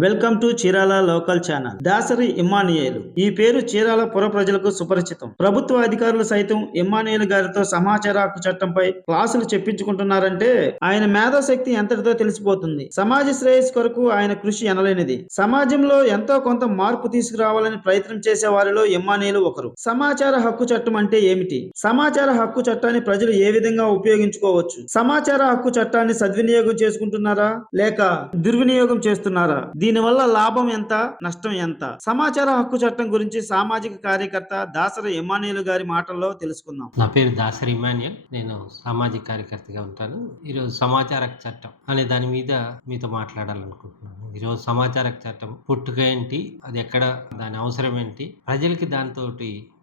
Welcome to Chirala local channel. Dasari Immanuel ఈ పేరు చీరాల పుర ప్రజలకు సుపరిచితం. ప్రభుత్వ అధికారులు సైతం ఇమ్మానుయేలు గారితో సమాచార హక్కు చట్టంపై క్లాసులు చెప్పించుకుంటున్నారంటే ఆయన మేధాశక్తి ఎంతటితో తెలిసిపోతుంది. సమాజ శ్రేయస్సు కొరకు ఆయన కృషి ఎనలేనిది. సమాజంలో ఎంతో కొంత మార్పు తీసుకురావాలని ప్రయత్నం చేసే వారిలో ఇమ్మానుయేలు ఒకరు. సమాచార హక్కు చట్టం అంటే ఏమిటి? సమాచార హక్కు చట్టాన్ని ప్రజలు ఏ విధంగా ఉపయోగించుకోవచ్చు? సమాచార హక్కు చట్టాన్ని సద్వినియోగం చేసుకుంటున్నారా లేక దుర్వినియోగం చేస్తున్నారా? దీనివల్ల లాభం ఎంత, నష్టం ఎంత? సమాచార హక్కు చట్టం గురించి సామాజిక కార్యకర్త దాసరి ఇమ్మానుయేలు గారి మాటల్లో తెలుసుకుందాం. నా పేరు దాసరి ఇమ్మానుయేల్. నేను సామాజిక కార్యకర్తగా ఉంటాను. ఈరోజు సమాచార చట్టం అనే దాని మీద మీతో మాట్లాడాలనుకుంటున్నాను. ఈరోజు సమాచార చట్టం పుట్టుక ఏంటి, అది ఎక్కడ, దాని అవసరం ఏంటి, ప్రజలకి దాంతో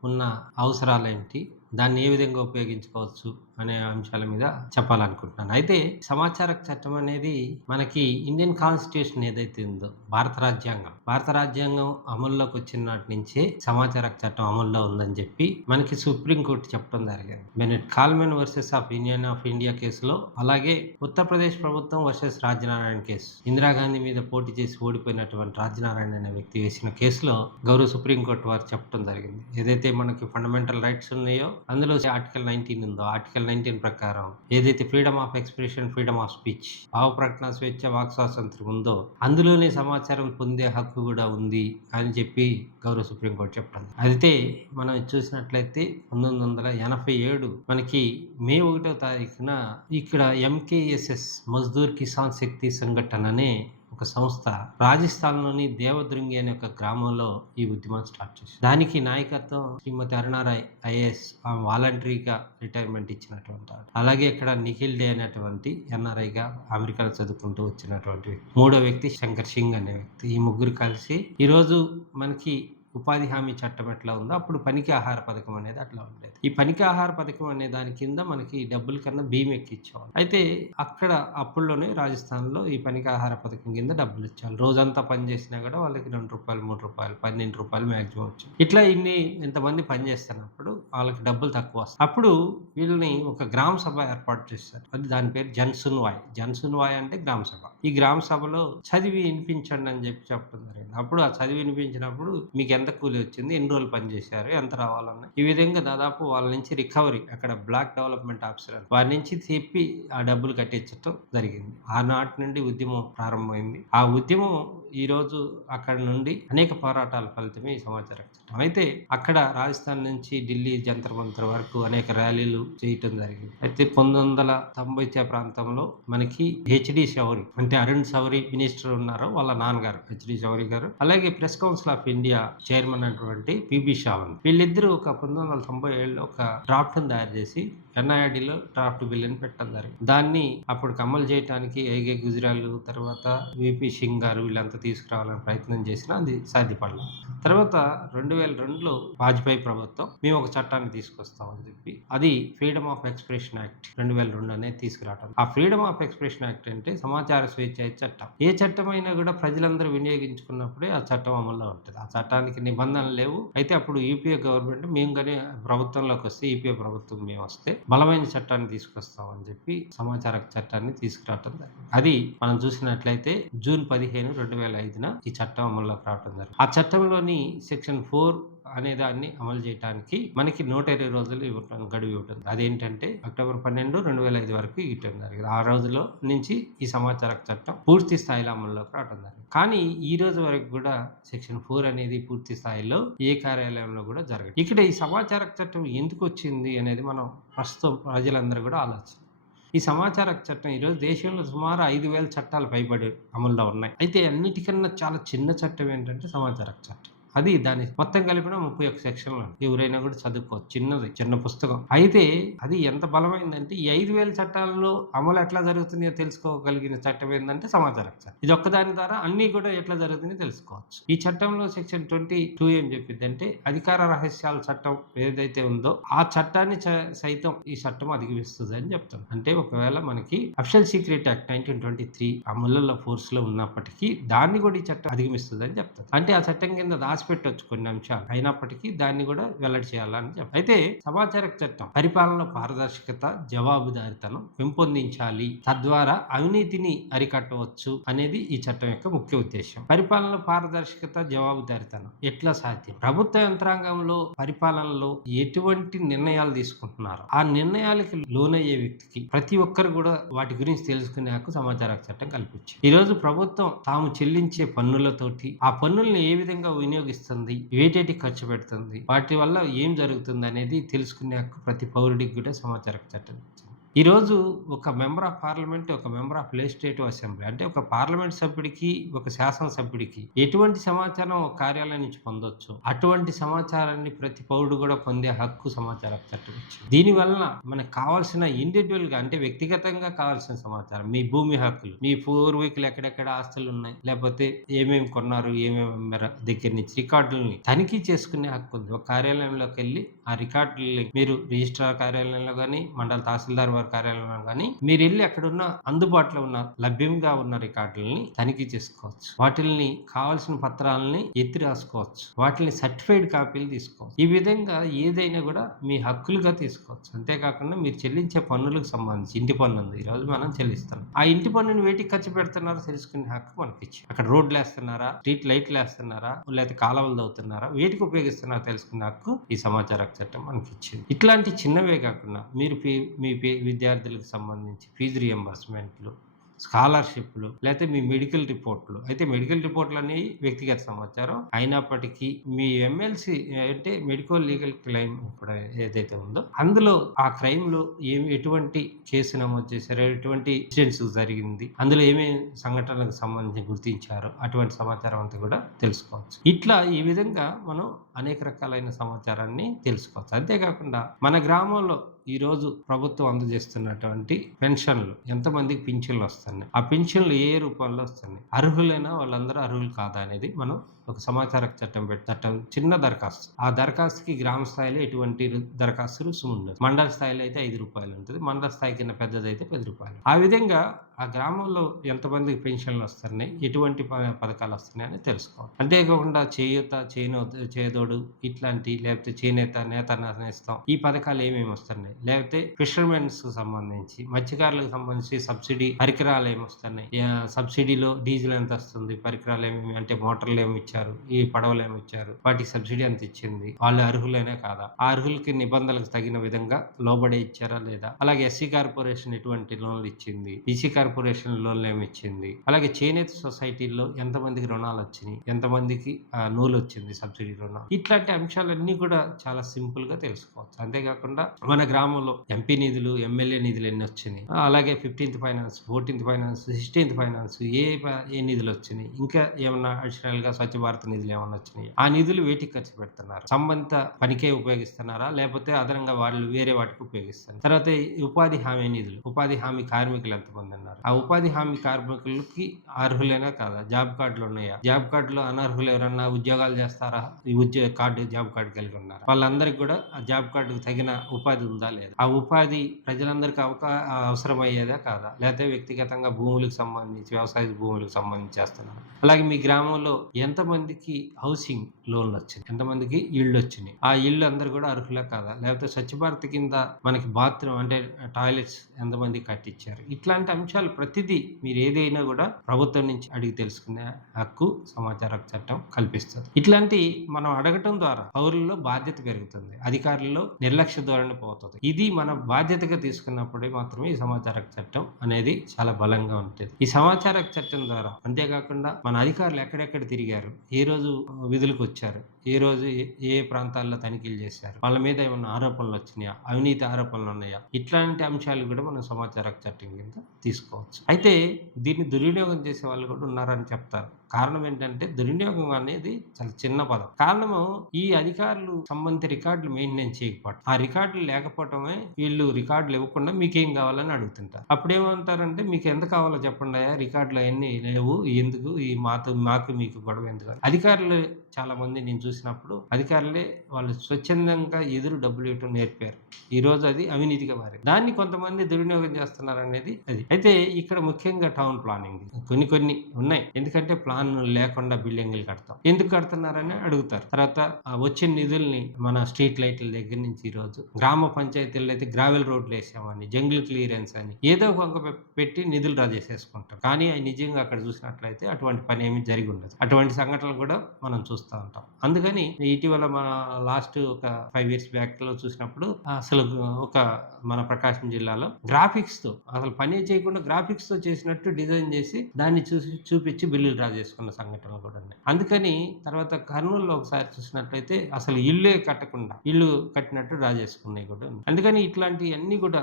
ఉన్న అవసరాలేంటి, దాన్ని ఏ విధంగా ఉపయోగించుకోవచ్చు అనే అంశాల మీద చెప్పాలనుకుంటున్నాను. అయితే సమాచార చట్టం అనేది మనకి ఇండియన్ కాన్స్టిట్యూషన్ ఏదైతే ఉందో భారత రాజ్యాంగం అమల్లోకి వచ్చిన నాటి నుంచే సమాచార చట్టం అమల్లో ఉందని చెప్పి మనకి సుప్రీంకోర్టు చెప్పడం జరిగింది. Bennett కాల్మెన్ versus of union of India కేసులో, అలాగే ఉత్తరప్రదేశ్ ప్రభుత్వం వర్సెస్ రాజ్యనారాయణ కేసు, ఇందిరాగాంధీ మీద పోటీ చేసి ఓడిపోయినటువంటి రాజ్యనారాయణ అనే వ్యక్తి వేసిన కేసులో గౌరవ సుప్రీంకోర్టు వారు చెప్పడం జరిగింది. ఏదైతే మనకి ఫండమెంటల్ రైట్స్ ఉన్నాయో అందులో ఆర్టికల్ 19 ఉందో, ఆర్టికల్ 19 ప్రకారం ఏదైతే freedom of expression, freedom of speech, భావ ప్రకటన స్వేచ్ఛ, వాక్ స్వాతంత్రం ఉందో అందులోనే సమాచారం పొందే హక్కు కూడా ఉంది అని చెప్పి గౌరవ సుప్రీంకోర్టు చెప్పండి. అయితే మనం చూసినట్లయితే 1987 మనకి మే 1వ తారీఖున ఇక్కడ MKSS మజ్దూర్ కిసాన్ శక్తి సంఘటన అనే ఒక సంస్థ రాజస్థాన్లోని దేవదృంగి అనే ఒక గ్రామంలో ఈ ఉద్యమాన్ని స్టార్ట్ చేసింది. దానికి నాయకత్వం శ్రీమతి అరుణారాయ్ IAS, వాలంటరీగా రిటైర్మెంట్ ఇచ్చినటువంటి, అలాగే ఇక్కడ నిఖిల్ డే అనేటువంటి NRIగా అమెరికాలో చదువుకుంటూ వచ్చినటువంటి మూడో వ్యక్తి శంకర్ సింగ్ అనే వ్యక్తి. ఈ ముగ్గురు కలిసి ఈరోజు మనకి ఉపాధి హామీ చట్టం ఎట్లా ఉందో అప్పుడు పనికి ఆహార పథకం అనేది అట్లా ఉండేది. ఈ పనికి ఆహార పథకం అనే దాని కింద మనకి డబ్బుల కన్నా బియ్యం ఎక్కిచ్చేవాళ్ళు. అయితే అక్కడ అప్పుల్లోనే రాజస్థాన్లో ఈ పనికి ఆహార పథకం కింద డబ్బులు ఇచ్చేవాళ్ళు. రోజంతా పని చేసినా కూడా వాళ్ళకి 2 రూపాయలు, 3 రూపాయలు, 12 రూపాయలు మ్యాక్సిమం వచ్చింది. ఇట్లా ఇంతమంది పని చేస్తున్నప్పుడు వాళ్ళకి డబ్బులు తక్కువ వస్తాయి. అప్పుడు వీళ్ళని ఒక గ్రామ సభ ఏర్పాటు చేస్తారు. అది దాని పేరు జన్సున్వాయ్ అంటే గ్రామ సభ. ఈ గ్రామ సభలో చదివి వినిపించండి అని చెప్పి చెప్పడం జరిగింది. అప్పుడు ఆ చదివి వినిపించినప్పుడు మీకు ఎంత కూలి వచ్చింది, ఎన్ని రోజులు పని చేశారు, ఎంత రావాలన్న ఈ విధంగా దాదాపు వాళ్ళ నుంచి రికవరీ, అక్కడ బ్లాక్ డెవలప్మెంట్ ఆఫీసర్ వారి నుంచి చెప్పి ఆ డబ్బులు కట్టించడం జరిగింది. ఆనాటి నుండి ఉద్యమం ప్రారంభమైంది. ఆ ఉద్యమం ఈరోజు అక్కడ నుండి అనేక పోరాటాల ఫలితమే ఈ సమాచార చట్టం. అయితే అక్కడ రాజస్థాన్ నుంచి ఢిల్లీ జంతర్ మంతర్ వరకు అనేక ర్యాలీలు చేయటం జరిగింది. అయితే 1990 ప్రాంతంలో మనకి HD శౌరి అంటే అరుణ్ శౌరి మినిస్టర్ ఉన్నారో వాళ్ళ నాన్నగారు HD శౌరి గారు, అలాగే press council of India chairman అయినటువంటి PB సావంత్, వీళ్ళిద్దరూ ఒక 1997లో ఒక డ్రాఫ్ట్ తయారు చేసి NIRDలో డ్రాఫ్ట్ బిల్ అని పెట్టడం జరిగింది. దాన్ని అప్పుడు అమలు చేయడానికి ఏగే గుజరాల్, తర్వాత VP సింగ్ గారు వీళ్ళంతా తీసుకురావాలని ప్రయత్నం చేసినా అది సాధ్యపడలేదు. తర్వాత 2002లో వాజ్పేయి ప్రభుత్వం మేము ఒక చట్టాన్ని తీసుకొస్తామని చెప్పి అది ఫ్రీడమ్ ఆఫ్ ఎక్స్ప్రెషన్ యాక్ట్ 2002 అనేది తీసుకురావడం. ఆ ఫ్రీడమ్ ఆఫ్ ఎక్స్ప్రెషన్ యాక్ట్ అంటే సమాచార స్వేచ్ఛ చట్టం. ఏ చట్టమైనా కూడా ప్రజలందరూ వినియోగించుకున్నప్పుడే ఆ చట్టం అమల్లో ఉంటుంది. ఆ చట్టానికి నిబంధనలు లేవు. అయితే అప్పుడు UPA గవర్నమెంట్ మేము కానీ ప్రభుత్వంలోకి వస్తే, UPA ప్రభుత్వం మేము వస్తే బలమైన చట్టాన్ని తీసుకొస్తామని చెప్పి సమాచార చట్టాన్ని తీసుకురావటం జరిగింది. అది మనం చూసినట్లయితే జూన్ 15, 2005న ఈ చట్టం అమల్లోకి రావడం జరిగింది. ఆ చట్టంలోని సెక్షన్ 4 అనే దాన్ని అమలు చేయడానికి మనకి 120 రోజులు గడువు ఇవ్వటం. అదేంటంటే అక్టోబర్ 12, 2005 వరకు ఇవ్వటం జరిగింది. ఆ రోజులో నుంచి ఈ సమాచార చట్టం పూర్తి స్థాయిలో అమల్లోకి రావడం జరిగింది. కానీ ఈ రోజు వరకు కూడా సెక్షన్ 4 అనేది పూర్తి స్థాయిలో ఏ కార్యాలయంలో కూడా జరగదు. ఇక్కడ ఈ సమాచార చట్టం ఎందుకు వచ్చింది అనేది మనం ప్రస్తుతం ప్రజలందరూ కూడా ఆలోచన. ఈ సమాచార చట్టం ఈరోజు దేశంలో సుమారు 5,000 చట్టాలు పైబడి అమల్లో ఉన్నాయి. అయితే అన్నిటికన్నా చాలా చిన్న చట్టం ఏంటంటే సమాచార చట్టం. అది దాని మొత్తం కలిపిన 31 సెక్షన్లు. ఎవరైనా కూడా చదువుకోవచ్చు. చిన్న పుస్తకం. అయితే అది ఎంత బలమైందంటే ఈ 5,000 చట్టాలలో అమలు ఎట్లా జరుగుతుందో తెలుసుకోగలిగిన చట్టం ఏంటంటే సమాచార చట్టం. ఇది ఒక్కదాని ద్వారా అన్ని కూడా ఎట్లా జరుగుతుందో తెలుసుకోవచ్చు. ఈ చట్టంలో సెక్షన్ 22 ఏం చెప్పింది అంటే అధికార రహస్యాల చట్టం ఏదైతే ఉందో ఆ చట్టాన్ని సైతం ఈ చట్టం అధిగమిస్తుంది అని చెప్తాం. అంటే ఒకవేళ మనకి అఫీషియల్ సీక్రెట్ యాక్ట్ 1923 అమలులో ఫోర్స్ లో ఉన్నప్పటికీ దాన్ని కూడా ఈ చట్టం అధిగమిస్తుంది అని చెప్తాం. అంటే ఆ చట్టం కింద దాచిపెట్టొచ్చు కొన్ని అంశాలు, అయినప్పటికీ దాన్ని కూడా వెల్లడి చేయాలని చెప్పారు. అయితే సమాచార చట్టం పరిపాలన పారదర్శకత, జవాబుదారితనం పెంపొందించాలి, తద్వారా అవినీతిని అరికట్టవచ్చు అనేది ఈ చట్టం యొక్క ముఖ్య ఉద్దేశం. పరిపాలన పారదర్శకత, జవాబుదారితనం ఎట్లా సాధ్యం? ప్రభుత్వ యంత్రాంగంలో పరిపాలనలో ఎటువంటి నిర్ణయాలు తీసుకుంటున్నారు, ఆ నిర్ణయాలకి లోనయ్యే వ్యక్తికి ప్రతి ఒక్కరు కూడా వాటి గురించి తెలుసుకునే హక్కు సమాచార హక్కు చట్టం కల్పించింది. ఈ రోజు ప్రభుత్వం తాము చెల్లించే పన్నులతోటి ఆ పన్నుల్ని ఏ విధంగా వినియోగిస్తుంది, వేటేటి ఖర్చు పెడుతుంది, వాటి వల్ల ఏం జరుగుతుంది అనేది తెలుసుకునే హక్కు ప్రతి పౌరుడికి కూడా సమాచార హక్కు చట్టం ఇచ్చింది. ఈ రోజు ఒక మెంబర్ ఆఫ్ పార్లమెంట్, ఒక మెంబర్ ఆఫ్ లెజిస్లేటివ్ అసెంబ్లీ అంటే ఒక పార్లమెంట్ సభ్యుడికి, ఒక శాసనసభ్యుడికి ఎటువంటి సమాచారం ఒక కార్యాలయం నుంచి పొందొచ్చు, అటువంటి సమాచారాన్ని ప్రతి పౌరుడు కూడా పొందే హక్కు సమాచార హక్కు చట్టం ఇచ్చింది. దీని వలన మనకు కావాల్సిన ఇండివిజువల్ గా అంటే వ్యక్తిగతంగా కావాల్సిన సమాచారం, మీ భూమి హక్కులు, మీ పూర్వీకులు ఎక్కడెక్కడ ఆస్తులు ఉన్నాయి, లేకపోతే ఏమేమి కొన్నారు, ఏమేమి అమ్మారు దగ్గర నుంచి రికార్డులని తనిఖీ చేసుకునే హక్కు ఉంది. ఒక కార్యాలయంలోకి వెళ్ళి ఆ రికార్డులని మీరు రిజిస్ట్రార్ కార్యాలయంలో కానీ, మండల తహసీల్దార్ వారి కార్యాలయంలో కానీ మీరు వెళ్ళి అక్కడున్న అందుబాటులో ఉన్న లభ్యంగా ఉన్న రికార్డులని తనిఖీ చేసుకోవచ్చు, వాటిని కావాల్సిన పత్రాలని ఎత్తి రాసుకోవచ్చు, వాటిని సర్టిఫైడ్ కాపీలు తీసుకోవచ్చు. ఈ విధంగా ఏదైనా కూడా మీ హక్కులుగా తీసుకోవచ్చు. అంతేకాకుండా మీరు చెల్లించే పన్నులకు సంబంధించి ఇంటి పన్ను ఉంది, ఈ రోజు మనం చెల్లిస్తున్నాం, ఆ ఇంటి పన్నుని వేటికి ఖర్చు పెడుతున్నారో తెలుసుకునే హక్కు మనకి ఇచ్చి, అక్కడ రోడ్లు వేస్తున్నారా, స్ట్రీట్ లైట్లు వేస్తున్నారా, లేకపోతే కాలువలు తవ్వుతున్నారా, వేటికి ఉపయోగిస్తున్నారో తెలుసుకునే హక్కు ఈ సమాచార హక్కు చట్టం మనకి ఇచ్చింది. ఇట్లాంటి చిన్నవే కాకుండా మీరు మీ విద్యార్థులకు సంబంధించి ఫీజు రియంబర్స్మెంట్లు, స్కాలర్షిప్లు, లేకపోతే మీ మెడికల్ రిపోర్ట్లు, అయితే మెడికల్ రిపోర్ట్లు అనేవి వ్యక్తిగత సమాచారం అయినప్పటికీ మీ ఎమ్మెల్సీ అంటే మెడికల్ లీగల్ క్లెయిమ్ ఇప్పుడు ఏదైతే ఉందో అందులో ఆ క్రైమ్ లో ఎటువంటి కేసు నమోదు చేశారో, ఎటువంటి ఇన్సిడెంట్స్ జరిగింది, అందులో ఏమేమి సంఘటనలకు సంబంధించి గుర్తించారో అటువంటి సమాచారం అంతా కూడా తెలుసుకోవచ్చు. ఇట్లా ఈ విధంగా మనం అనేక రకాలైన సమాచారాన్ని తెలుసుకోవచ్చు. అంతేకాకుండా మన గ్రామంలో ఈ రోజు ప్రభుత్వం అందజేస్తున్నటువంటి పెన్షన్లు, ఎంతమందికి పింఛన్లు వస్తున్నాయి, ఆ పింఛన్లు ఏ రూపంలో వస్తున్నాయి, అర్హులైనా వాళ్ళందరూ అర్హులు కాదా అనేది మనం ఒక సమాచార చట్టం చిన్న దరఖాస్తు, ఆ దరఖాస్తుకి గ్రామ స్థాయిలో ఎటువంటి దరఖాస్తు రుసుము ఉండదు, మండల స్థాయిలో అయితే 5 రూపాయలు ఉంటుంది, మండల స్థాయి కింద పెద్దదైతే 10 రూపాయలు. ఆ విధంగా ఆ గ్రామంలో ఎంతమందికి పెన్షన్లు వస్తున్నాయి, ఎటువంటి పథకాలు వస్తున్నాయి అని తెలుసుకోవాలి. అంతేకాకుండా చేయూత, చేదోడు ఇట్లాంటి, లేకపోతే చేనేత, నేత నేస్తం, ఈ పథకాలు ఏమేమి వస్తున్నాయి, లేకపోతే ఫిషర్మెన్స్ కు సంబంధించి, మత్స్యకారులకు సంబంధించి సబ్సిడీ పరికరాలు ఏమి వస్తున్నాయి, సబ్సిడీలో డీజిల్ ఎంత వస్తుంది, పరికరాలు ఏమేమి అంటే మోటార్లు ఏమి ఇచ్చారు, ఈ పడవలు ఏమి ఇచ్చారు, వాటికి సబ్సిడీ ఎంత ఇచ్చింది, వాళ్ళు అర్హులైనా కాదా, ఆ అర్హులకి నిబంధనలకు తగిన విధంగా లోబడే ఇచ్చారా లేదా, అలాగే ఎస్సీ కార్పొరేషన్ ఎటువంటి లోన్లు ఇచ్చింది, బీసీ కార్పొరేషన్ లోన్లు ఏమి ఇచ్చింది, అలాగే చేనేత సొసైటీల్లో ఎంతమందికి రుణాలు వచ్చినాయి, ఎంతమందికి నూలు వచ్చింది సబ్సిడీ రుణం, ఇట్లాంటి అంశాలన్నీ కూడా చాలా సింపుల్ గా తెలుసుకోవచ్చు. అంతేకాకుండా మన గ్రామంలో ఎంపీ నిధులు, ఎమ్మెల్యే నిధులు ఎన్ని వచ్చినాయి, అలాగే 15th finance, 14th finance, 16th finance ఏ నిధులు వచ్చినాయి, ఇంకా ఏమన్నా అడిషనల్ గా స్వచ్ఛ భారత్ నిధులు ఏమన్నా వచ్చినాయి, ఆ నిధులు వేటికి ఖర్చు పెడుతున్నారు, సంబంధిత పనికే ఉపయోగిస్తున్నారా లేకపోతే అదనంగా వాళ్ళు వేరే వాటికి ఉపయోగిస్తారు. తర్వాత ఉపాధి హామీ నిధులు, ఉపాధి హామీ కార్మికులు ఎంతమంది ఉన్నారు, ఆ ఉపాధి హామీ కార్మికులకి అర్హులైనా కాదా, జాబ్ కార్డులు ఉన్నాయా, జాబ్ కార్డులో అనర్హులు ఎవరన్నా ఉద్యోగాలు చేస్తారా, ఈ జాబ్ కార్డు కలిగి ఉన్నారు, వాళ్ళందరికీ కూడా ఆ జాబ్ కార్డుకు తగిన ఉపాధి ఉందా లేదా, ఆ ఉపాధి ప్రజలందరికీ అవసరమయ్యేదా కాదా, లేకపోతే వ్యక్తిగతంగా భూములకు సంబంధించి, వ్యవసాయ భూములకు సంబంధించి చేస్తున్నారు. అలాగే మీ గ్రామంలో ఎంతమందికి హౌసింగ్ లోన్లు వచ్చినాయి, ఎంతమందికి ఇళ్ళు వచ్చినాయి, ఆ ఇళ్ళు అందరు కూడా అర్హులే కాదా, లేకపోతే స్వచ్ఛ భారత్ కింద మనకి బాత్రూమ్ అంటే టాయిలెట్స్ ఎంతమంది కట్టించారు, ఇట్లాంటి అంశాలు ప్రతిదీ మీరు ఏదైనా కూడా ప్రభుత్వం నుంచి అడిగి తెలుసుకునే హక్కు సమాచార హక్కు చట్టం కల్పిస్తుంది. ఇట్లాంటి మనం అడగటం ద్వారా పౌరుల్లో బాధ్యత పెరుగుతుంది, అధికారుల్లో నిర్లక్ష్య ధోరణి పోతుంది. ఇది మన బాధ్యతగా తీసుకున్నప్పుడే మాత్రమే ఈ సమాచార హక్కు చట్టం అనేది చాలా బలంగా ఉంటుంది. ఈ సమాచార హక్కు చట్టం ద్వారా అంతేకాకుండా మన అధికారులు ఎక్కడెక్కడ తిరిగారు, ఏ రోజు విధులకు వచ్చారు, ఏ రోజు ఏ ప్రాంతాల్లో తనిఖీలు చేశారు, వాళ్ళ మీద ఏమన్నా ఆరోపణలు వచ్చినాయా, అవినీతి ఆరోపణలు ఉన్నాయా, ఇట్లాంటి అంశాలు కూడా మనం సమాచార హక్కు చట్టం కింద తీసుకోవచ్చు. అయితే దీన్ని దుర్వినియోగం చేసే వాళ్ళు కూడా ఉన్నారని చెప్తారు. కారణం ఏంటంటే దుర్వినియోగం అనేది చాలా చిన్న పదం. కారణము ఈ అధికారులు సంబంధిత రికార్డులు మెయింటైన్ చేయకపోవడం, ఆ రికార్డులు లేకపోవడమే వీళ్ళు రికార్డులు ఇవ్వకుండా మీకేం కావాలని అడుగుతుంటారు. అప్పుడేమంటారంటే మీకు ఎంత కావాలో చెప్పండి, రికార్డులు అవన్నీ లేవు, ఎందుకు ఈ మాకు మీకు గొడవ ఎందుకు. అధికారులు చాలా మంది నేను చూసిన చూసినప్పుడు అధికారులే వాళ్ళు స్వచ్ఛందంగా ఎదురు డబ్బులు ఇవ్వటం నేర్పారు. ఈ రోజు అది అవినీతిగా మారింది. దాన్ని కొంతమంది దుర్వినియోగం చేస్తున్నారనేది అది. అయితే ఇక్కడ ముఖ్యంగా టౌన్ ప్లానింగ్ కొన్ని ఉన్నాయి. ఎందుకంటే ప్లాన్ లేకుండా బిల్డింగ్లు కడతాం. ఎందుకు కడుతున్నారని అడుగుతారు. తర్వాత వచ్చిన నిధుల్ని మన స్ట్రీట్ లైట్ల దగ్గర నుంచి ఈ రోజు గ్రామ పంచాయతీల్లో అయితే గ్రావెల్ రోడ్లు వేసామని, జంగిల్ క్లియరెన్స్ అని ఏదో ఒక వంక పెట్టి నిధులు డ్రా చేసేసుకుంటారు. కానీ అవి నిజంగా అక్కడ చూసినట్లయితే అటువంటి పని ఏమి జరిగి ఉండదు. అటువంటి సంఘటనలు కూడా మనం చూస్తూ ఉంటాం. అందుకని ఇటీవల మన లాస్ట్ ఒక 5 years బ్యాక్ లో చూసినప్పుడు అసలు ఒక మన ప్రకాశం జిల్లాలో గ్రాఫిక్స్ తో అసలు పని చేయకుండా గ్రాఫిక్స్ తో చేసినట్టు డిజైన్ చేసి దాన్ని చూపించి బిల్లులు డ్రా చేసుకున్న సంఘటనలు కూడా ఉన్నాయి. అందుకని తర్వాత కర్నూలులో ఒకసారి చూసినట్లయితే అసలు ఇల్లే కట్టకుండా ఇల్లు కట్టినట్టు డ్రా చేసుకున్నాయి కూడా ఉన్నాయి. అందుకని ఇట్లాంటివన్నీ కూడా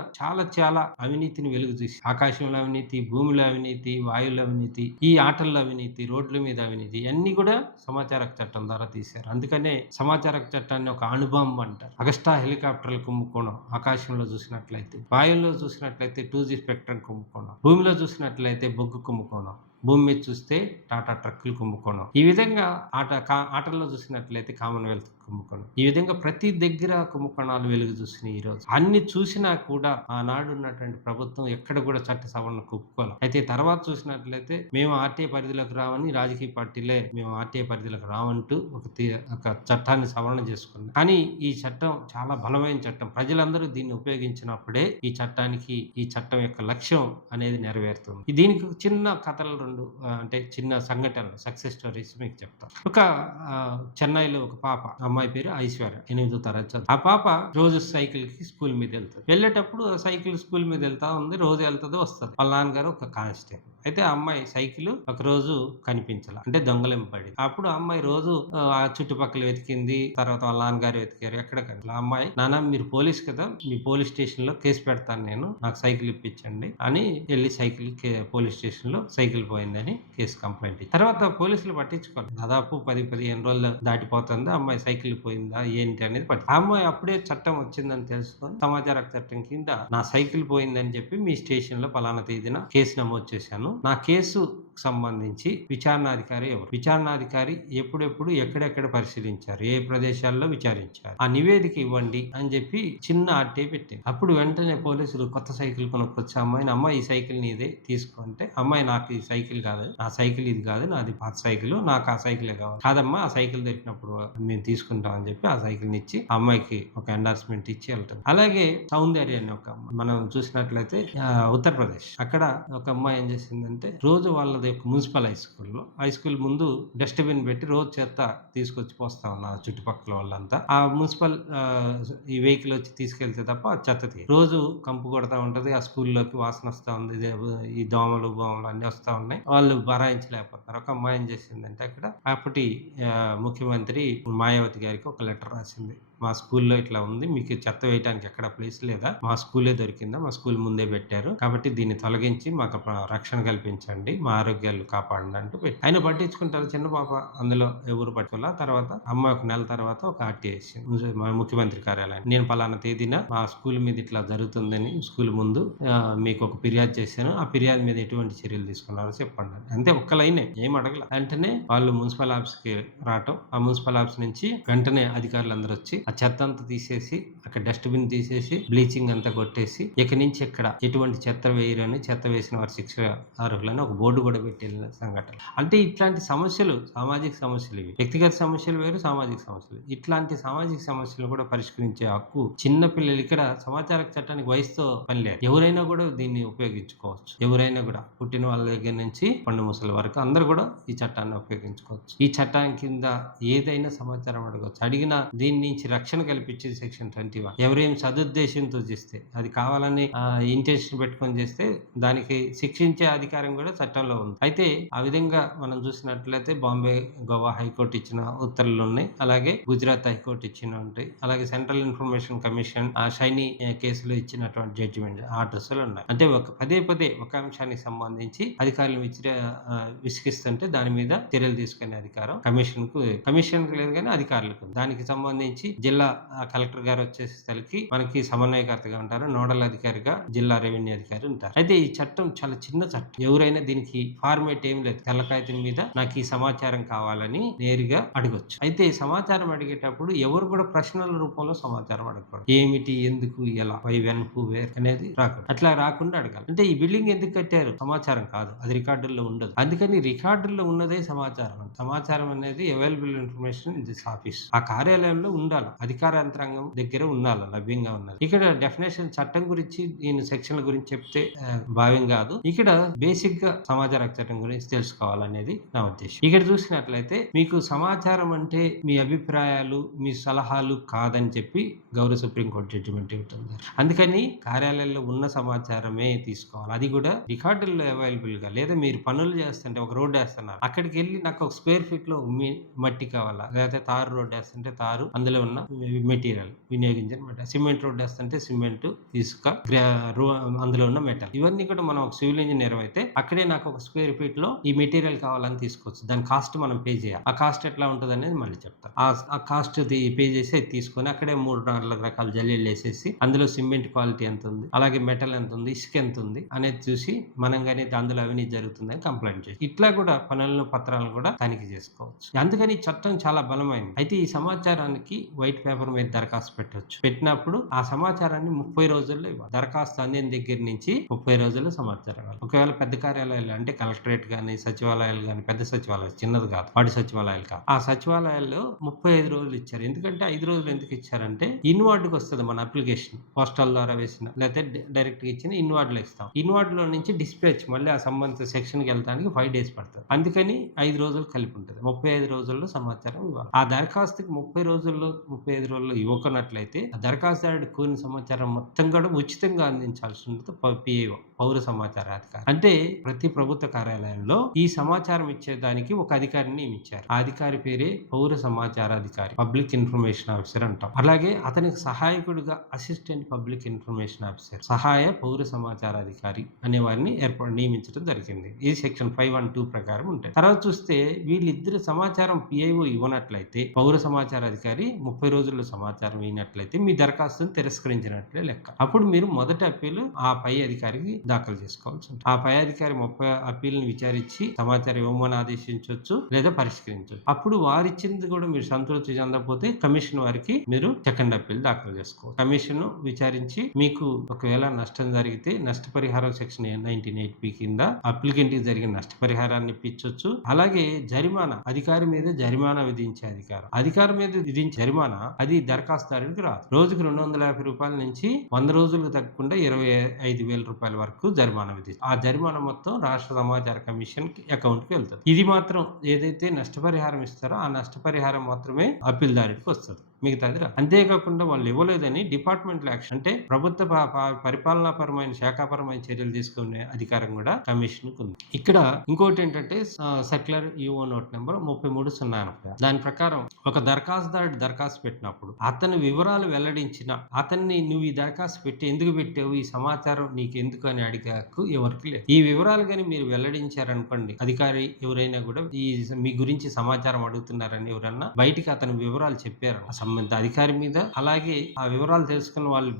చాలా అవినీతిని వెలుగు చూసి ఆకాశంలో అవినీతి, భూమిలో అవినీతి, వాయువులో అవినీతి, ఈ ఆటల్లో అవినీతి, రోడ్ల మీద అవినీతి ఇవన్నీ కూడా సమాచార చట్టం ద్వారా తీశారు. అందుకనే సమాచార చట్టాన్ని ఒక అణుబాంబు అంటారు. అగస్టా హెలికాప్టర్లు కుంభకోణం ఆకాశంలో చూసినట్లయితే, వాయువులో చూసినట్లయితే 2G స్పెక్ట్రమ్ కుంభకోణం, భూమిలో చూసినట్లయితే బొగ్గు కుంభకోణం, భూమి మీద చూస్తే టాటా ట్రక్కులు కుంభకోణం, ఈ విధంగా ఆటల్లో చూసినట్లయితే కామన్వెల్త్ కుంభకోణం, ఈ విధంగా ప్రతి దగ్గర కుంభకోణాలు వెలుగు చూసినాయి. ఈ రోజు అన్ని చూసినా కూడా ఆనాడు ఉన్నటువంటి ప్రభుత్వం ఎక్కడ కూడా చట్ట సవరణ ఒప్పుకోవాలి. అయితే తర్వాత చూసినట్లయితే మేము ఆర్టీఐ పరిధిలోకి రావని రాజకీయ పార్టీలే మేము ఆర్టీఐ పరిధిలోకి రావంటూ ఒక చట్టాన్ని సవరణ చేసుకున్నాం. కానీ ఈ చట్టం చాలా బలమైన చట్టం. ప్రజలందరూ దీన్ని ఉపయోగించినప్పుడే ఈ చట్టం యొక్క లక్ష్యం అనేది నెరవేరుతుంది. దీనికి చిన్న కథలు అంటే చిన్న సంఘటనలు సక్సెస్ స్టోరీస్ మీకు చెప్తాను. ఒక చెన్నైలో ఒక పాప, అమ్మాయి పేరు ఐశ్వర్య, 8వ తరగతి చదువు. ఆ పాప రోజు సైకిల్ కి స్కూల్ మీద వెళ్తుంది. వెళ్ళేటప్పుడు సైకిల్ స్కూల్ మీద వెళ్తా ఉంది. రోజు వెళ్తుంది వస్తుంది. వాళ్ళ నాన్నగారు ఒక కానిస్టేబుల్. అయితే ఆ అమ్మాయి సైకిల్ ఒక రోజు కనిపించాల, అంటే దొంగలింపబడి. అప్పుడు అమ్మాయి రోజు ఆ చుట్టుపక్కల వెతికింది. తర్వాత వాళ్ళ నాన్నగారు వెతికారు, ఎక్కడ కనిపించలేదు. ఆ అమ్మాయి, నాన్న మీరు పోలీస్ కదా, మీ పోలీస్ స్టేషన్ లో కేసు పెడతాను, నేను నాకు సైకిల్ ఇప్పించండి అని వెళ్ళి పోలీస్ స్టేషన్ లో సైకిల్ పోయిందని కేసు కంప్లైంట్ ఇచ్చి తర్వాత పోలీసులు పట్టించుకోవాలి. దాదాపు 10-15 రోజులు దాటిపోతుంది. అమ్మాయి సైకిల్ పోయిందా ఏంటి అనేది ఆ అమ్మాయి అప్పుడే చట్టం వచ్చిందని తెలుసుకొని సమాచార చట్టం కింద నా సైకిల్ పోయిందని చెప్పి మీ స్టేషన్ లో పలానా తేదీన కేసు నమోదు చేశాను, నా కేసు సంబంధించి విచారణాధికారి ఎవరు, విచారణాధికారి ఎప్పుడెప్పుడు ఎక్కడెక్కడ పరిశీలించారు, ఏ ప్రదేశాల్లో విచారించారు, ఆ నివేదిక ఇవ్వండి అని చెప్పి చిన్న ఆర్టే పెట్టింది. అప్పుడు వెంటనే పోలీసులు కొత్త సైకిల్ కొనుక్కొచ్చి అమ్మాయి ఈ సైకిల్ నీదే తీసుకుంటే, అమ్మాయి నాకు ఈ సైకిల్ కాదు, నా సైకిల్ ఇది కాదు, నాది పాత సైకిల్, నాకు ఆ సైకిలే కావాలి. కాదమ్మా ఆ సైకిల్ దొరికినప్పుడు మేము తీసుకుంటాం అని చెప్పి ఆ సైకిల్ ఇచ్చి అమ్మాయికి ఒక ఎండార్స్మెంట్ ఇచ్చి వెళ్తాం. అలాగే సౌందర్య అని ఒక మనం చూసినట్లయితే ఉత్తరప్రదేశ్, అక్కడ ఒక అమ్మాయి ఏం చేసిందంటే రోజు వాళ్ళది మున్సిపల్ హై స్కూల్ ముందు డస్ట్బిన్ పెట్టి రోజు చెత్త తీసుకొచ్చి పోస్తా ఉన్నారు చుట్టుపక్కల వాళ్ళంతా. ఆ మున్సిపల్ ఈ వెహికల్ వచ్చి తీసుకెళ్తే తప్ప చెత్త రోజు కంపు కొడతా ఉంటది. ఆ స్కూల్లోకి వాసన వస్తా ఉంది, ఈ దోమలు అన్ని వస్తా ఉన్నాయి. వాళ్ళు భరాయించలేకపోతున్నారు. ఒక అమ్మాయి ఏం చేసిందంటే అక్కడ అప్పటి ముఖ్యమంత్రి మాయావతి గారికి ఒక లెటర్ రాసింది. మా స్కూల్లో ఇట్లా ఉంది, మీకు చెత్త వేయడానికి ఎక్కడ ప్లేస్ లేదా, మా స్కూలే దొరికిందా, మా స్కూల్ ముందే పెట్టారు, కాబట్టి దీన్ని తొలగించి మాకు రక్షణ కల్పించండి, మా ఆరోగ్యాలు కాపాడండి అంటూ పెట్టి ఆయన పట్టించుకుంటారు. చిన్న పాప అందులో ఎవరు పట్టుకోలే. తర్వాత అమ్మాయి ఒక నెల తర్వాత ఒక ఆర్టీ వేసింది మా ముఖ్యమంత్రి కార్యాలయం, నేను పలానా తేదీన మా స్కూల్ మీద ఇట్లా జరుగుతుందని స్కూల్ ముందు మీకు ఒక ఫిర్యాదు చేశాను, ఆ ఫిర్యాదు మీద ఎటువంటి చర్యలు తీసుకున్నారో చెప్పండి. అంతే, ఒక్క లైనే, ఏం అడగల. వెంటనే వాళ్ళు మున్సిపల్ ఆఫీస్ కి రావటం, ఆ మున్సిపల్ ఆఫీస్ నుంచి వెంటనే అధికారులు అందరూ వచ్చి ఆ చెత్త అంతా తీసేసి అక్కడ డస్ట్బిన్ తీసేసి బ్లీచింగ్ అంతా కొట్టేసి ఇక నుంచి ఎక్కడ ఎటువంటి చెత్త వేయరని, చెత్త వేసిన వారి శిక్ష అర్హులని ఒక బోర్డు కూడా పెట్టి వెళ్ళిన సంఘటన. అంటే ఇట్లాంటి సమస్యలు, సామాజిక సమస్యలు ఇవి, వ్యక్తిగత సమస్యలు వేరు, సామాజిక సమస్యలు. ఇట్లాంటి సామాజిక సమస్యలు కూడా పరిష్కరించే హక్కు చిన్న పిల్లలు. ఇక్కడ సమాచార చట్టానికి వయసుతో పని లేదు, ఎవరైనా కూడా దీన్ని ఉపయోగించుకోవచ్చు. ఎవరైనా కూడా పుట్టిన వాళ్ళ దగ్గర నుంచి పండు ముసలి వరకు అందరూ కూడా ఈ చట్టాన్ని ఉపయోగించుకోవచ్చు. ఈ చట్టం కింద ఏదైనా సమాచారం అడగవచ్చు. అడిగిన దీని నుంచి రక్షణ కల్పించేది సెక్షన్ 21. ఎవరేం సదుద్దేశంతో చేస్తే, అది కావాలని ఇంటెన్షన్ పెట్టుకొని చేస్తే దానికి శిక్షించే అధికారం కూడా చట్టంలో ఉంది. అయితే ఆ విధంగా మనం చూసినట్లయితే బాంబే, గోవా హైకోర్టు ఇచ్చిన ఉత్తర్వులు ఉన్నాయి, అలాగే గుజరాత్ హైకోర్టు ఇచ్చిన ఉంటాయి, అలాగే సెంట్రల్ ఇన్ఫర్మేషన్ కమిషన్ షైనీ కేసులో ఇచ్చినటువంటి జడ్జిమెంట్ ఆర్డర్స్ ఉన్నాయి. అంటే పదే ఒక అంశానికి సంబంధించి అధికారులు విసిగిస్తుంటే దాని మీద చర్యలు తీసుకునే అధికారం కమిషన్ కు లేదు, కానీ అధికారులకు. దానికి సంబంధించి జిల్లా కలెక్టర్ గారు వచ్చేసరికి మనకి సమన్వయకర్తగా ఉంటారు, నోడల్ అధికారిగా జిల్లా రెవెన్యూ అధికారి ఉంటారు. అయితే ఈ చట్టం చాలా చిన్న చట్టం. ఎవరైనా దీనికి ఫార్మేట్ ఏం లేదు, తెల్ల కాగితం మీద నాకు ఈ సమాచారం కావాలని నేరుగా అడగొచ్చు. అయితే సమాచారం అడిగేటప్పుడు ఎవరు కూడా ప్రశ్నల రూపంలో సమాచారం అడగకూడదు. ఏమిటి, ఎందుకు, ఎలా, వై, వెన్, హూ, వేర్ అనేది రాకూడదు. అట్లా రాకుండా అడగాలి. అంటే ఈ బిల్డింగ్ ఎందుకు కట్టారు, సమాచారం కాదు, అది రికార్డుల్లో ఉండదు. అందుకని రికార్డుల్లో ఉన్నదే సమాచారం. సమాచారం అనేది available information in this office, ఆ కార్యాలయంలో ఉండాలి, అధికార యంత్రాంగం దగ్గర ఉండాలి, లభ్యంగా ఉన్నది. ఇక్కడ డెఫినేషన్ చట్టం గురించి దీని సెక్షన్ల గురించి చెప్తే భావ్యం కాదు. ఇక్కడ బేసిక్ గా సమాచార హక్కు చట్టం గురించి తెలుసుకోవాలనేది నా ఉద్దేశం. ఇక్కడ చూసినట్లయితే మీకు సమాచారం అంటే మీ అభిప్రాయాలు, మీ సలహాలు కాదని చెప్పి గౌరవ సుప్రీంకోర్టు జడ్జిమెంట్ ఇవ్వతుంది. అందుకని కార్యాలయంలో ఉన్న సమాచారమే తీసుకోవాలి, అది కూడా రికార్డుల్లో అవైలబుల్ గా. లేదా మీరు పనులు చేస్తుంటే ఒక రోడ్డు వేస్తున్నారు, అక్కడికి వెళ్ళి నాకు ఒక స్క్వేర్ ఫీట్ లో మట్టి కావాలా, లేకపోతే తారు రోడ్డు వేస్తుంటే తారు, అందులో ఉన్న మెటీరియల్ వినియోగించిన మెటీరియల్, సిమెంట్ రోడ్డు వేస్తుంటే సిమెంట్, ఇసుక, అందులో ఉన్న మెటల్, ఇవన్నీ కూడా మనం ఒక సివిల్ ఇంజనీర్ అయితే అక్కడే నాకు ఒక స్క్వేర్ ఫీట్ లో ఈ మెటీరియల్ కావాలని తీసుకోవచ్చు. దాని కాస్ట్ మనం పే చేయాలి. ఆ కాస్ట్ ఎట్లా ఉంటుంది అనేది మళ్ళీ చెప్తాను. ఆ కాస్ట్ పే చేసి అది తీసుకొని అక్కడే 3-4 రకాల జల్లీలు వేసేసి అందులో సిమెంట్ క్వాలిటీ ఎంత ఉంది, అలాగే మెటల్ ఎంత ఉంది, ఇసుక ఎంత ఉంది అనేది చూసి మనం కానీ అందులో అవినీతి జరుగుతుందని కంప్లైంట్ చేసి ఇట్లా కూడా పనులను, పత్రాలను కూడా తనిఖీ చేసుకోవచ్చు. అందుకని ఈ చట్టం చాలా బలమైనది. అయితే ఈ సమాచారానికి వైట్ పేపర్ మీద దరఖాస్తు పెట్టవచ్చు. పెట్టినప్పుడు ఆ సమాచారాన్ని 30 రోజుల్లో ఇవ్వాలి. దరఖాస్తు అందిన దగ్గర నుంచి 30 రోజుల్లో సమాచారం ఇవ్వాలి. ఒకవేళ పెద్ద కార్యాలయాలు అంటే కలెక్టరేట్ గానీ, సచివాలయాలు గానీ, పెద్ద సచివాలయాలు, చిన్నది కాదు, వాడి సచివాలయాలు కాదు, ఆ సచివాలయాల్లో 35 రోజులు ఇచ్చారు. ఎందుకంటే 5 రోజులు ఎందుకు ఇచ్చారంటే ఇన్వార్డుకి వస్తుంది మన అప్లికేషన్, పోస్టల్ ద్వారా వేసిన లేకపోతే డైరెక్ట్ గా ఇచ్చిన ఇన్వార్డులో ఇస్తాం. ఇన్వార్డ్ లో నుంచి డిస్పాచ్ మళ్ళీ ఆ సంబంధిత సెక్షన్ కి వెళ్ళడానికి 5 days పడుతుంది. అందుకని 5 రోజులు కలిపి ఉంటుంది. 35 రోజుల్లో సమాచారం ఇవ్వాలి. ఆ దరఖాస్తుకి 35 రోజుల్లో ఇవ్వకున్నట్లయితే ఆ దరఖాస్తుదారుడు కోరిన సమాచారం మొత్తం కూడా ఉచితంగా అందించాల్సి ఉంటుంది PIO, పౌర సమాచార అధికారి. అంటే ప్రతి ప్రభుత్వ కార్యాలయంలో ఈ సమాచారం ఇచ్చేదానికి ఒక అధికారిని నియమించారు. ఆ అధికారి పేరే పౌర సమాచార అధికారి, పబ్లిక్ ఇన్ఫర్మేషన్ ఆఫీసర్ అంటాం. అలాగే అతనికి సహాయకుడిగా అసిస్టెంట్ పబ్లిక్ ఇన్ఫర్మేషన్ ఆఫీసర్, సహాయ పౌర సమాచార అధికారి అనే వారిని నియమించడం జరిగింది. ఇది సెక్షన్ 512 ప్రకారం ఉంటాయి. తర్వాత చూస్తే వీళ్ళిద్దరు సమాచారం PIO ఇవ్వనట్లయితే, పౌర సమాచార అధికారి 30 రోజుల్లో సమాచారం ఇవ్వనట్లయితే మీ దరఖాస్తును తిరస్కరించినట్లే లెక్క. అప్పుడు మీరు మొదటి అప్పీలు ఆ పై అధికారికి దాఖలు చేసుకోవాల్సి ఉంటుంది. ఆ పై అధికారి 30 అప్పీల్ని విచారించి సమాచారం ఇవ్వమని ఆదేశించవచ్చు లేదా పరిష్కరించవచ్చు. అప్పుడు వారిచ్చింది కూడా మీరు సంతృప్తి చెందకపోతే కమిషన్ వారికి మీరు సెకండ్ అప్పీల్ దాఖలు చేసుకోవచ్చు. కమిషన్ విచారించి మీకు ఒకవేళ నష్టం జరిగితే నష్టపరిహారం సెక్షన్ 19(8)B కింద అప్లికెంట్ కి జరిగిన నష్టపరిహారాన్ని ఇప్పించవచ్చు. అలాగే జరిమానా, అధికారి మీద జరిమానా విధించే అధికారి మీద విధించే జరిమానా అది దరఖాస్తుదారునికి రాదు. రోజుకు 250 రూపాయల నుంచి 100 రోజులకు తగ్గకుండా 25,000 రూపాయల వరకు జరిమానా విధిస్తారు. ఆ జరిమానా మొత్తం రాష్ట్ర సమాచార కమిషన్ అకౌంట్ కి వెళ్తుంది. ఇది మాత్రం ఏదైతే నష్టపరిహారం ఇస్తారో ఆ నష్టపరిహారం మాత్రమే అప్పీల్దారుడికి వస్తుంది, మిగతాది రాదు. అంతేకాకుండా వాళ్ళు ఇవ్వలేదని డిపార్ట్మెంటల్ యాక్షన్ అంటే ప్రభుత్వ పరిపాలనాపరమైన, శాఖాపరమైన చర్యలు తీసుకునే అధికారం కూడా కమిషన్ కు ఉంది. ఇక్కడ ఇంకోటి ఏంటంటే సర్క్యులర్ EO నోట్ నెంబర్ 33/080. దాని ప్రకారం ఒక దరఖాస్తుదారుడు దరఖాస్తు పెట్టినప్పుడు అతని వివరాలు వెల్లడించిన అతన్ని నువ్వు ఈ దరఖాస్తు పెట్టి ఎందుకు పెట్టావు, ఈ సమాచారం నీకు ఎందుకు అని అడిగే హక్కు ఎవరికి లేదు. ఈ వివరాలు కానీ మీరు వెల్లడించారనుకోండి, అధికారి ఎవరైనా కూడా ఈ మీ గురించి సమాచారం అడుగుతున్నారని ఎవరన్నా బయటికి అతని వివరాలు చెప్పారు సంబంధిత అధికారి మీద, అలాగే ఆ వివరాలు తెలుసుకున్న వాళ్ళు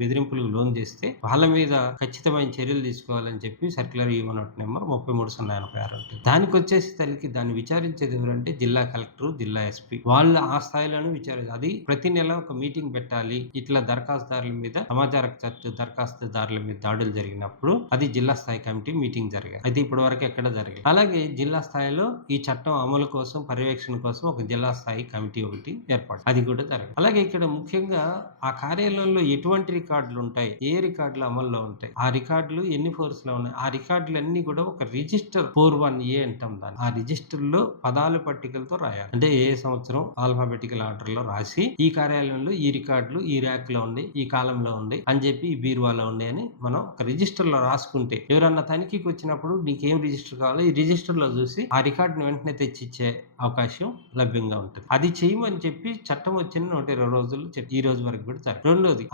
బెదిరింపులకు లోన్ చేస్తే వాళ్ళ మీద ఖచ్చితమైన చర్యలు తీసుకోవాలని చెప్పి సర్క్యులర్ EO నోట్ నెంబర్ 33/086 ఉంటుంది. దానికి వచ్చేసి తల్లికి దాన్ని విచారించేది ఎవరంటే జిల్లా కలెక్టర్, జిల్లా SP వాళ్ళు ఆ స్థాయిలోనే విచారించారు. అది ప్రతి నెల ఒక మీటింగ్ పెట్టాలి. ఇట్లా దరఖాస్తుదారుల మీద, సమాచార చట్ట దరఖాస్తుదారుల మీద దాడులు జరిగినప్పుడు అది జిల్లా స్థాయి కమిటీ మీటింగ్ జరిగాయి. అయితే ఇప్పటి వరకు ఎక్కడ జరగదు. అలాగే జిల్లా స్థాయిలో ఈ చట్టం అమలు కోసం, పర్యవేక్షణ కోసం ఒక జిల్లా స్థాయి కమిటీ ఒకటి ఏర్పాటు, అది కూడా జరగదు. అలాగే ఇక్కడ ముఖ్యంగా ఆ కార్యాలయంలో ఎటువంటి రికార్డులు ఉంటాయి, ఏ రికార్డులు అమల్లో ఉంటాయి, ఆ రికార్డులు ఎన్ని ఫోర్స్ లో ఉన్నాయి, ఆ రికార్డులు అన్ని కూడా ఒక రిజిస్టర్ 41A అంటాం దాన్ని. ఆ రిజిస్టర్ లో పదాల పట్టికలతో రాయాలి. అంటే ఏ సంవత్సరం ఆల్ఫాబెటికల్ ఆర్డర్ లో రాసి ఈ కార్యాలయంలో ఈ రికార్డులు ఈ ర్యాక్ లో ఉంది, ఈ కాలంలో ఉంది అని చెప్పి ఈ బీరువాలో ఉంది అని మనం ఒక రిజిస్టర్ లో రాసుకుంటే ఎవరన్నా తనిఖీకి వచ్చినప్పుడు నీకేం రిజిస్టర్ కావాలో ఈ రిజిస్టర్ లో చూసి ఆ రికార్డుని వెంటనే తెచ్చిచ్చే అవకాశం లభ్యంగా ఉంటుంది. అది చేయమని చెప్పి చట్టం వచ్చిన 120 రోజులు ఈ రోజు వరకు కూడా జరగదు. రెండోది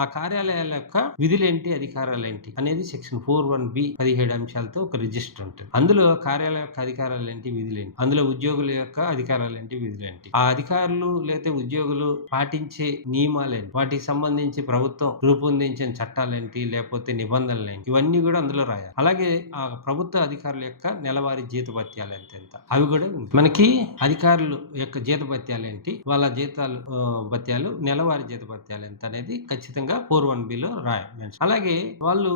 ఆ కార్యాలయాల యొక్క విధులేంటి, అధికారాలేంటి అనేది సెక్షన్ 41B 17 అంశాలతో ఒక రిజిస్టర్ ఉంటుంది. అందులో కార్యాలయ యొక్క అధికారాలు ఏంటి, విధులేంటి, అందులో ఉద్యోగుల యొక్క అధికారాలు ఏంటి, విధులేంటి, ఆ అధికారులు లేకపోతే ఉద్యోగులు పాటించే నియమాలేంటి, వాటికి సంబంధించి ప్రభుత్వం రూపొందించిన చట్టాలేంటి, లేకపోతే నిబంధనలేంటి, ఇవన్నీ కూడా అందులో రాయాలి. అలాగే ఆ ప్రభుత్వ అధికారుల యొక్క నెలవారీ జీతభత్యాలు ఎంత అవి కూడా ఉంది. మనకి అధికారులు యొక్క జీతభత్యాలు ఏంటి, వాళ్ళ జీతాలు భత్యాలు, నెలవారీ జీతభత్యాలు ఎంత అనేది ఖచ్చితంగా 4(1)(b)లో రాయాలి. అలాగే వాళ్ళు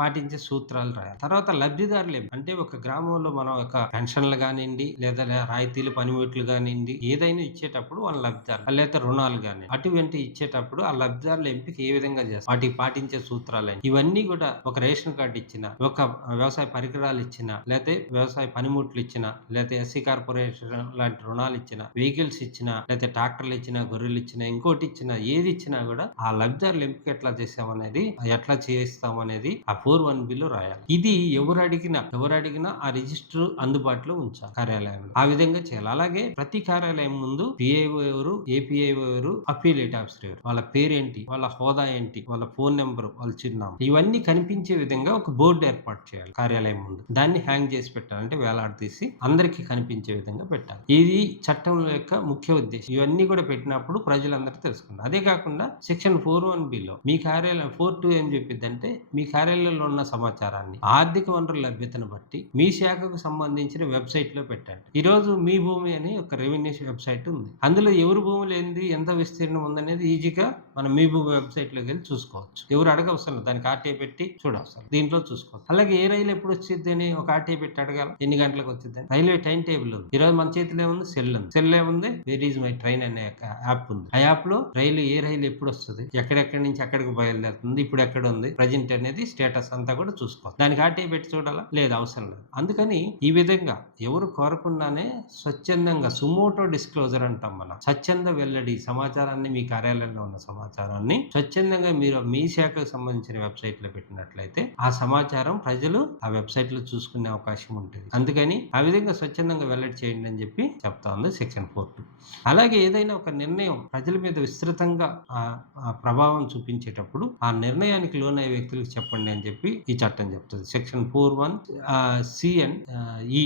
పాటించే సూత్రాలు రాయాలి. తర్వాత లబ్ధిదారులు అంటే ఒక గ్రామంలో మనం ఒక పెన్షన్లు కానివ్వండి, లేదా రాయితీలు, పనిముట్లు కానివ్వండి, ఏదైనా ఇచ్చేటప్పుడు వాళ్ళ లబ్ధిదారులు, లేదా రుణాలు కానీ అటువంటి ఇచ్చేటప్పుడు ఆ లబ్ధిదారుల ఎంపిక ఏ విధంగా చేస్తారు, వాటికి పాటించే సూత్రాలు ఇవన్నీ కూడా ఒక రేషన్ కార్డు ఇచ్చిన, ఒక వ్యవసాయ పరికరాలు ఇచ్చిన, లేకపోతే వ్యవసాయ పనిముట్లు ఇచ్చిన, లేకపోతే ఎస్సీ కార్పొరేషన్ లాంటి రుణాలు ఇచ్చిన, వెహికల్స్ ఇచ్చిన, లేకపోతే ట్రాక్టర్లు ఇచ్చిన, గొర్రెలు ఇచ్చిన, ఇంకోటి ఇచ్చిన, ఏది ఇచ్చినా కూడా ఆ లబ్ధిదారుల ఎంపిక ఎట్లా చేస్తామనేది, ఎట్లా చేస్తామనేది ఆ 4(1)(b)లో రాయాలి. ఇది ఎవరు అడిగినా ఆ రిజిస్టర్ అందుబాటులో ఉంచాలి కార్యాలయంలో. ఆ విధంగా చేయాలి. అలాగే ప్రతి కార్యాలయం ముందు పిఐఓ ఎవరు, ఏపీఐఓ ఎవరు, అఫిలియేట్ ఆఫీసర్ ఎవరు, వాళ్ళ పేరేంటి, వాళ్ళ హోదా ఏంటి, వాళ్ళ ఫోన్ నెంబర్, వాళ్ళ చిరునామా, ఇవన్నీ కనిపించే విధంగా ఒక బోర్డు ఏర్పాటు చేయాలి కార్యాలయం ముందు. దాన్ని హ్యాంగ్ చేసి పెట్టాలి, అంటే వేలాడదీసి అందరికీ కనిపించే విధంగా పెట్టాలి. ఇది చట్టం యొక్క ముఖ్య ఉద్దేశం. ఇవన్నీ కూడా పెట్టినప్పుడు ప్రజలందరూ తెలుసుకుంటారు. అదే కాకుండా సెక్షన్ 4(1)(b)లో మీ కార్యాలయం 4(2) ఏం చెప్పిద్దంటే, మీ కార్యాలయంలో ఉన్న సమాచారాన్ని ఆర్థిక వనరుల లభ్యతను బట్టి మీ శాఖకు సంబంధించిన వెబ్సైట్ లో పెట్టండి. ఈ రోజు మీ భూమి అని ఒక రెవెన్యూ వెబ్సైట్ ఉంది. అందులో ఎవరు భూములు ఏంది, ఎంత విస్తీర్ణం ఉందనేది ఈజీగా మనం మీ భూమి వెబ్సైట్ లోకి వెళ్ళి చూసుకోవచ్చు. ఎవరు అడగవసరం లేదు, దానికి ఆర్టీఐ పెట్టి చూడవసరం, దీంట్లో చూసుకోవచ్చు. అలాగే ఏ రైలు ఎప్పుడు వచ్చింది అని ఒక ఆర్టీఐ పెట్టి అడగాల, ఎన్ని గంటలకు వచ్చింది. రైల్వే టైం టేబుల్ ఉంది. ఈ రోజు మన చేతిలో ఏముంది, సెల్ ఉంది. సెల్ ఏముంది, వేర్ ఈజ్ మై ట్రైన్ అనే యాప్ ఉంది. ఆ యాప్ లో ఏ రైలు ఎప్పుడు వస్తుంది, ఎక్కడెక్కడి నుంచి ఎక్కడికి బయలుదేరుతుంది, ఇప్పుడు ఎక్కడ ఉంది, ప్రజెంట్ అనేది స్టేటస్ అంతా కూడా చూసుకోవాలి. దానికి ఆర్టీఐ పెట్టి చూడాలా, లేదు, అవసరం లేదు. అందుకని ఈ విధంగా ఎవరు కోరకుండానే స్వచ్ఛందంగా సుమోటో డిస్క్లోజర్ అంటాం మనం, స్వచ్ఛంద వెల్లడి సమాచారాన్ని, మీ కార్యాలయంలో ఉన్న సమాచారాన్ని స్వచ్ఛందంగా మీరు మీ శాఖకు సంబంధించిన వెబ్సైట్ లో పెట్టినట్లయితే ఆ సమాచారం ప్రజలు ఆ వెబ్సైట్ లో చూసుకునే అవకాశం ఉంటుంది. అందుకని ఆ విధంగా స్వచ్ఛందంగా వెల్లడి చేయండి అని చెప్పి చెప్తా ఉంది సెక్షన్ 4(2). అలాగే ఏదైనా ఒక నిర్ణయం ప్రజల మీద విస్తృతంగా ప్రభావం చూపించేటప్పుడు ఆ నిర్ణయానికి లోనయ్యే వ్యక్తులకు చెప్పండి అని చెప్పి ఈ చట్టం చెప్తుంది. సెక్షన్ 4(1)(c) అండ్ (e)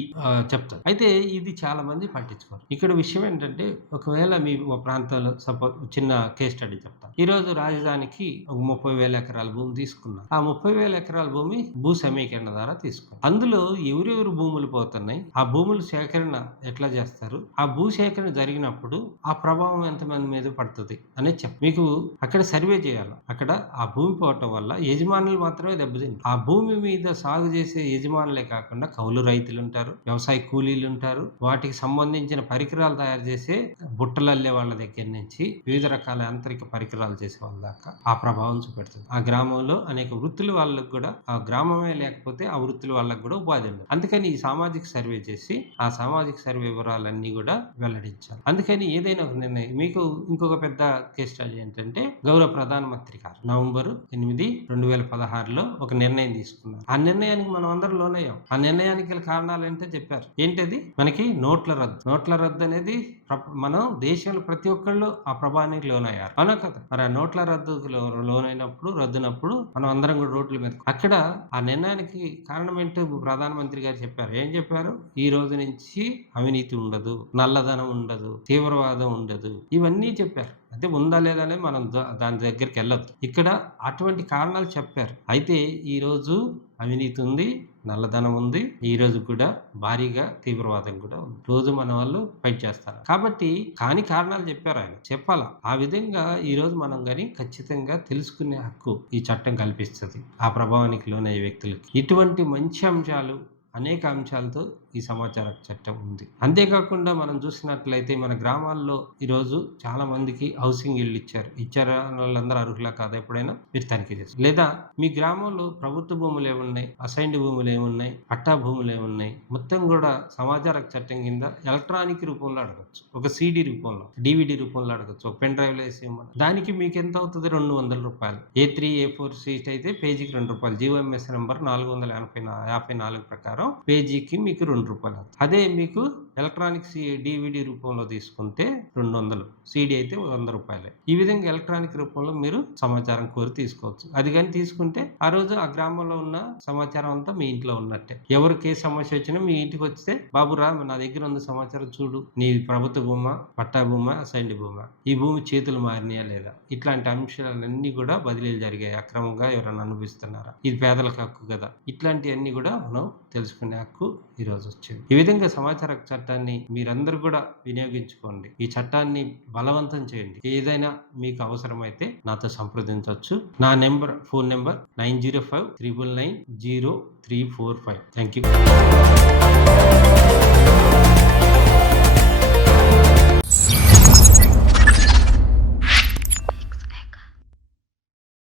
చెప్తారు. అయితే ఇది చాలా మంది పట్టించుకోరు. ఇక్కడ విషయం ఏంటంటే, ఒకవేళ మీ ప్రాంతంలో సపోజ్ చిన్న కేస్ స్టడీ చెప్తాను. ఈ రోజు రాజధానికి ఒక 30,000 ఎకరాల భూమి తీసుకున్నారు. ఆ 30,000 ఎకరాల భూమి భూ సమీకరణ ద్వారా తీసుకున్నారు. అందులో ఎవరెవరు భూములు పోతున్నాయి, ఆ భూముల సేకరణ ఎట్లా చేస్తారు, ఆ భూ సేకరణ జరిగినప్పుడు ఆ ప్రభావం ఎంతమంది మీద పడుతుంది అనేది మీకు అక్కడ సర్వే చేయాలి. అక్కడ ఆ భూమి పోవటం వల్ల యజమానులు మాత్రమే దెబ్బతింటారు. ఆ భూమి మీద సాగు చేసే యజమానులే కాకుండా కౌలు రైతులు ఉంటారు, వ్యవసాయ కూలీలు ఉంటారు, వాటికి సంబంధించిన పరికరాలు తయారు చేసే బుట్టలు అల్లే వాళ్ళ దగ్గర నుంచి వివిధ రకాల యాంత్రిక పరికరాలు చేసే వాళ్ళ దాకా ఆ ప్రభావం చూపెడుతుంది. ఆ గ్రామంలో అనేక వృత్తుల వాళ్ళకు కూడా, ఆ గ్రామమే లేకపోతే ఆ వృత్తుల వాళ్ళకు కూడా ఉపాధి ఉండదు. అందుకని ఈ సామాజిక సర్వే చేసి ఆ సామాజిక సర్వే వివరాలన్నీ కూడా వెల్లడించాలి. అందుకని ఏదైనా ఒక నిర్ణయం, మీకు ఇంకొక పెద్ద కేస్ స్టడీ ఏంటంటే, గౌరవ ప్రధానమంత్రి గారు November 8, 2016లో ఒక నిర్ణయం తీసుకున్నారు. ఆ నిర్ణయానికి మనం అందరం లోనయ్యాం. ఆ నిర్ణయానికి గల కారణాలు ఏంటో చెప్పారు. ఏంటది, మనకి నోట్ల రద్దు అనేది మనం దేశంలో ప్రతి ఒక్కళ్ళు ఆ ప్రభావానికి లోనయ్యారు, అవునా కదా. మరి ఆ నోట్ల రద్దునప్పుడు మనం అందరం కూడా రోడ్ల మీద, అక్కడ ఆ నిర్ణయానికి కారణం ఏంటో ప్రధానమంత్రి గారు చెప్పారు. ఏం చెప్పారు, ఈ రోజు నుంచి అవినీతి ఉండదు, నల్లధనం ఉండదు, తీవ్రవాదం ఉండదు, ఇవన్నీ చెప్పారు. అయితే ఉందా లేదా అనేది మనం దాని దగ్గరికి వెళ్ళొద్దు. ఇక్కడ అటువంటి కారణాలు చెప్పారు. అయితే ఈ రోజు అవినీతి ఉంది, నల్లధనం ఉంది, ఈ రోజు కూడా భారీగా తీవ్రవాదం కూడా ఉంది. రోజు మన వాళ్ళు ఫైట్ చేస్తారు. కాబట్టి కాని కారణాలు చెప్పారు ఆయన, చెప్పాలా. ఆ విధంగా ఈ రోజు మనం కానీ ఖచ్చితంగా తెలుసుకునే హక్కు ఈ చట్టం కల్పిస్తుంది ఆ ప్రభావానికి లోనయ్యే వ్యక్తులకి. ఇటువంటి మంచి అంశాలు, అనేక అంశాలతో ఈ సమాచార చట్టం ఉంది. అంతేకాకుండా మనం చూసినట్లయితే మన గ్రామాల్లో ఈరోజు చాలా మందికి హౌసింగ్ ఇళ్ళు ఇచ్చారా వాళ్ళందరూ అర్హులా కాదా ఎప్పుడైనా మీరు తనిఖీ చేస్తారు. లేదా మీ గ్రామంలో ప్రభుత్వ భూములు ఏమున్నాయి, అసైన్డ్ భూములు ఏమున్నాయి, పట్టా భూములు ఏమున్నాయి, మొత్తం కూడా సమాచార చట్టం కింద ఎలక్ట్రానిక్ రూపంలో అడగచ్చు, ఒక CD రూపంలో, DVD రూపంలో అడగచ్చు, ఒక పెన్ డ్రైవ్ లో వేసి ఇవ్వమని. దానికి మీకు ఎంత అవుతుంది, ₹200. A3 A4 షీట్ అయితే పేజీకి ₹2. GOMS నెంబర్ 454 ప్రకారం పేజీకి మీకు ₹2. అదే మీకు ఎలక్ట్రానిక్ DVD రూపంలో తీసుకుంటే 200, CD అయితే 100 రూపాయలే. ఈ విధంగా ఎలక్ట్రానిక్ రూపంలో మీరు సమాచారం కోరి తీసుకోవచ్చు. అది కానీ తీసుకుంటే ఆ రోజు ఆ గ్రామంలో ఉన్న సమాచారం అంతా మీ ఇంట్లో ఉన్నట్టే. ఎవరికి ఏ సమస్య వచ్చినా మీ ఇంటికి వస్తే, బాబు రా, నా దగ్గర ఉన్న సమాచారం చూడు, నీ ప్రభుత్వ భూమా, పట్టా భూమా, అసైన్డ్ భూమా, ఈ భూమి చేతులు మారినాయా లేదా, ఇట్లాంటి అంశాలన్నీ కూడా బదిలీలు జరిగాయి, అక్రమంగా ఎవరైనా అనుభవిస్తున్నారా, ఇది పేదలకు హక్కు కదా, ఇట్లాంటివన్నీ కూడా మనం తెలుసుకునే హక్కు ఈరోజు వచ్చింది. ఈ విధంగా సమాచార హక్కు చట్టాన్ని మీరందరూ కూడా వినియోగించుకోండి. ఈ చట్టాన్ని బలవంతం చేయండి. ఏదైనా మీకు అవసరమైతే నాతో సంప్రదించవచ్చు. నా ఫోన్ నెంబర్ 9059990345. Thank you.